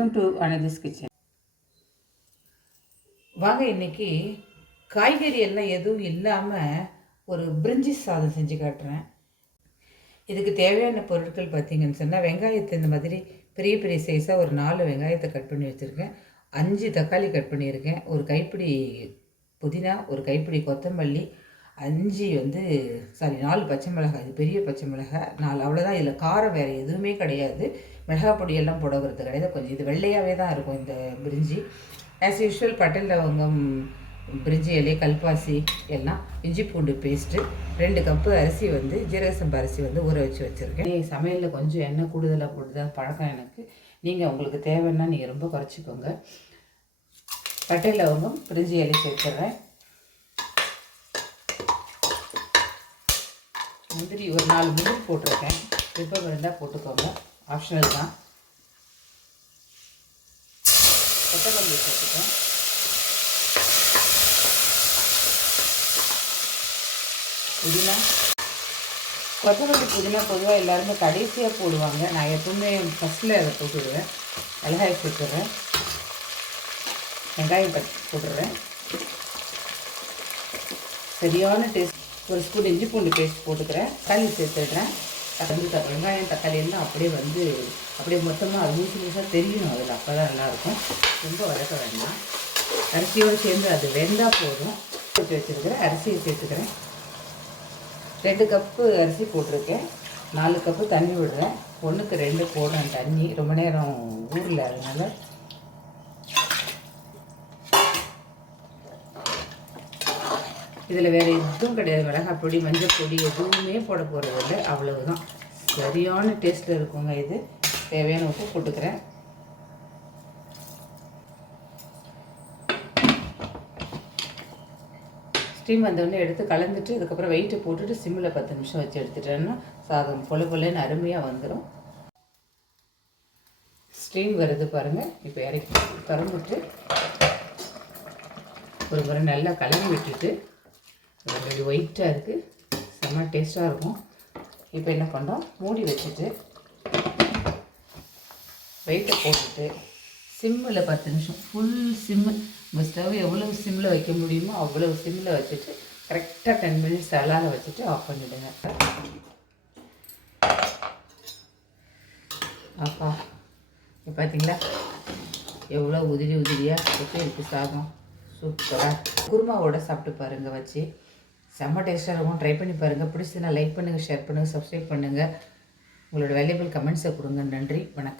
Welcome to அனதிஸ் kitchen. வாங்க, இன்னைக்கு காய்கறி எல்லாம் எதுவும் இல்லாமல் ஒரு பிரிஞ்சி சாதம் செஞ்சு காட்டுறேன். இதுக்கு தேவையான பொருட்கள் பார்த்தீங்கன்னு சொன்னால், வெங்காயத்தை இந்த மாதிரி பெரிய பெரிய சைஸாக ஒரு 4 வெங்காயத்தை கட் பண்ணி வச்சுருக்கேன். 5 தக்காளி கட் பண்ணியிருக்கேன். ஒரு கைப்பிடி புதினா, ஒரு கைப்பிடி கொத்தமல்லி, 4 பச்சை மிளகாய். இது பெரிய பச்சை மிளகாய் 4, அவ்வளோதான். இதில் காரம் வேறு எதுவுமே கிடையாது. மிளகாய் பொடியெல்லாம் போடுறது கிடையாது. கொஞ்சம் இது வெள்ளையாகவே தான் இருக்கும் இந்த பிரிஞ்சி. ஆஸ் யூஷுவல் பட்டை லவங்கம், பிரிஞ்சி இலை, கல்பாசி எல்லாம், இஞ்சி பூண்டு பேஸ்ட்டு, 2 கப்பு அரிசி ஜீரக சம்பா அரிசி ஊற வச்சு வச்சுருக்கேன். சமையலில் கொஞ்சம் எண்ணெய் கூடுதலாக போட்டு தான் பழக்கம் எனக்கு. நீங்கள் உங்களுக்கு தேவைன்னா நீங்கள் ரொம்ப குறைச்சிக்கோங்க. பட்டை லவங்கம், பிரிஞ்சி இலை சேர்த்துட்றேன். முந்திரி ஒரு 4 முந்திரி போட்டிருக்கேன். விருப்பம் இருந்தால் போட்டுக்கோங்க, ஆப்ஷனல் தான். கொத்தமல்லி போட்டுக்கேன். புதினா, கொத்தமல்லி புதினா பொதுவாக எல்லாருமே கடைசியாக போடுவாங்க. நான் எப்பவுமே ஃபஸ்ட்டில் அதை போட்டுடுவேன். மிளகாய் போட்டுடுறேன். வெங்காயம் போட்டுடுறேன். சரியான டேஸ்ட். ஒரு ஸ்பூன் இஞ்சி பூண்டு பேஸ்ட் போட்டுக்கிறேன். தக்காளி சேர்த்துடுறேன். வெங்காயம் தக்காளி எல்லாம் அப்படியே மொத்தமாக அது முழுசாக தெரியணும். அதில் அப்போ தான் நல்லாயிருக்கும். ரொம்ப வதக்க வேண்டாம். அரிசியோடு சேர்ந்து அது வெந்தால் போதும். போட்டு வச்சுருக்கிறேன். அரிசியை சேர்த்துக்கிறேன். 2 கப்பு அரிசி போட்டிருக்கேன். 4 கப்பு தண்ணி விடுறேன். 1க்கு 2 போடுறேன் தண்ணி. ரொம்ப நேரம் ஊரில் அதனால இதில் வேறு எதுவும் கிடையாது. மிளகாய் பொடி, மஞ்சள் பொடி எதுவுமே போட போகிறதில்ல. அவ்வளவுதான். சரியான டேஸ்ட்டில் இருக்குங்க. இது தேவையான உப்பு போட்டுக்கிறேன். ஸ்டீம் வந்தோடனே எடுத்து கலந்துட்டு அதுக்கப்புறம் வெயிட்டை போட்டுட்டு சிம்மில் 10 நிமிஷம் வச்சு எடுத்துட்டேன்னா சாதம் பொலன்னு அருமையாக வந்துடும். ஸ்டீம் வருது பாருங்கள். இப்போ இறக்கி திறந்துட்டு ஒரு முறை நல்லா கலந்து விட்டுட்டு, ரெண்டு ஒயிட்டாக இருக்குது, செம்ம டேஸ்ட்டாக இருக்கும். இப்போ என்ன பண்ணுறோம், மூடி வச்சுட்டு வெயிட்டை போட்டுட்டு சிம்மில் 10 நிமிஷம், ஃபுல் சிம்மு. உங்கள் ஸ்டவ் எவ்வளோ சிம்மில் வைக்க முடியுமோ அவ்வளோ சிம்மில் வச்சுட்டு கரெக்டாக 10 மினிட்ஸ் அலாரம் வச்சுட்டு ஆஃப் பண்ணிவிடுங்க. அப்பா இப்போ பார்த்தீங்களா எவ்வளோ உதிரியாக எப்படி இருக்குது சாதம். சூப்பராக குருமாவோட சாப்பிட்டு பாருங்கள் வச்சு. செம்ம டேஸ்ட்டாக இருக்கும். ட்ரை பண்ணி பாருங்கள். பிடிச்சதுன்னா லைக் பண்ணுங்கள், ஷேர் பண்ணுங்கள், சப்ஸ்கிரைப் பண்ணுங்கள். உங்களோட வேல்யூபிள் கமெண்ட்ஸை கொடுங்க. நன்றி, வணக்கம்.